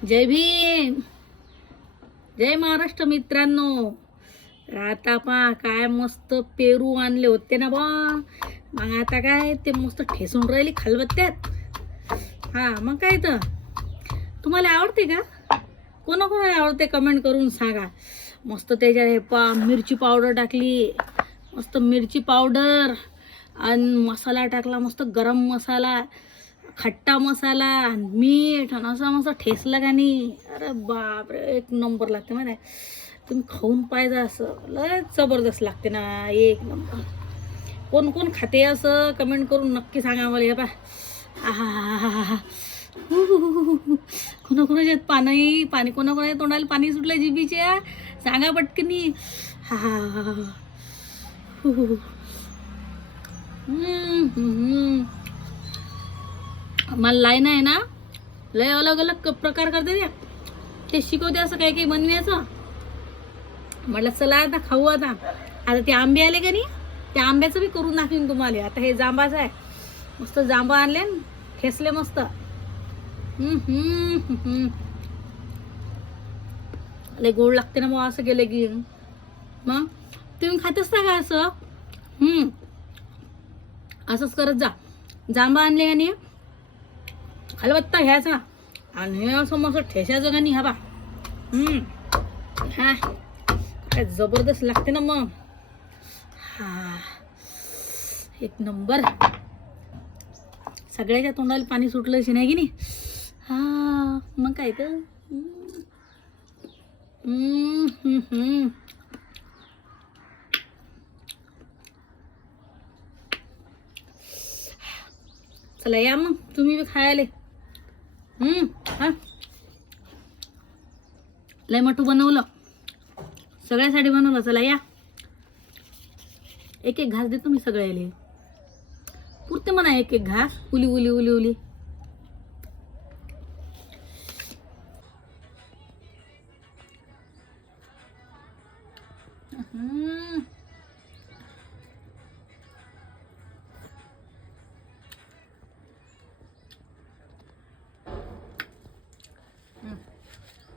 जय भीम, जय महाराष्ट्र मित्रांनो. आता काय मस्त पेरू आणले होते ना बा. मग आता काय ते मस्त ठेसून राहिली खलबत्त्यात. हा मग काय तर तुम्हाला आवडते का? कोणाकोणाला आवडते कमेंट करून सांगा. मस्त त्याच्यात हे मिरची पावडर टाकली, मस्त मिरची पावडर आणि मसाला टाकला, मस्त गरम मसाला, खट्टा मसाला, मीठ आणि असा मस्त ठेसला का नाही. अरे बापरे, एक नंबर लागते माहिती आहे. तुम्ही खाऊन पाहिजे, असं लय जबरदस्त लागते ना, एक नंबर. कोण कोण खाते असं कमेंट करून नक्की सांगा मला. हे पा आहा, कोणाकोणाच्यात पाणी कोणाकोणाच्या तोंडाला पाणी सुटलं जिबीच्या, सांगा पटकनी. हा हा हा. मला लाईन आहे ना, लय अलग अलग प्रकार करते ते शिकवते असं काही काही बनवायचं. म्हटलं चला आता खाऊ. आता ते आंबे आले का नाही, त्या आंब्याचं बी करून दाखवीन तुम्हाला. आता हे जांबाचं आहे, मस्त जांबा आणले ठेसले मस्त. लय गोड लागते ना मग असं केलं की. मग तुम्ही खात असता का असं? असंच करत जा. जांबा आणले आणि खलबत्ता घ्यायचा आणि हे असं मस्त ठेसायचं का नाही. हा बा हा काय जबरदस्त लागते ना मग. हा एक नंबर. सगळ्याच्या तोंडाला पाणी सुटलं नाही की नाही. हा मग काय तर. चला या मग तुम्ही बी खायले. हा लय मटू बनवलं, सगळ्यासाठी बनवलं. चला या, एक एक घास देतो मी सगळ्याले. पुरते म्हणा एक एक घास. उली उली उली उली.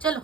चलो.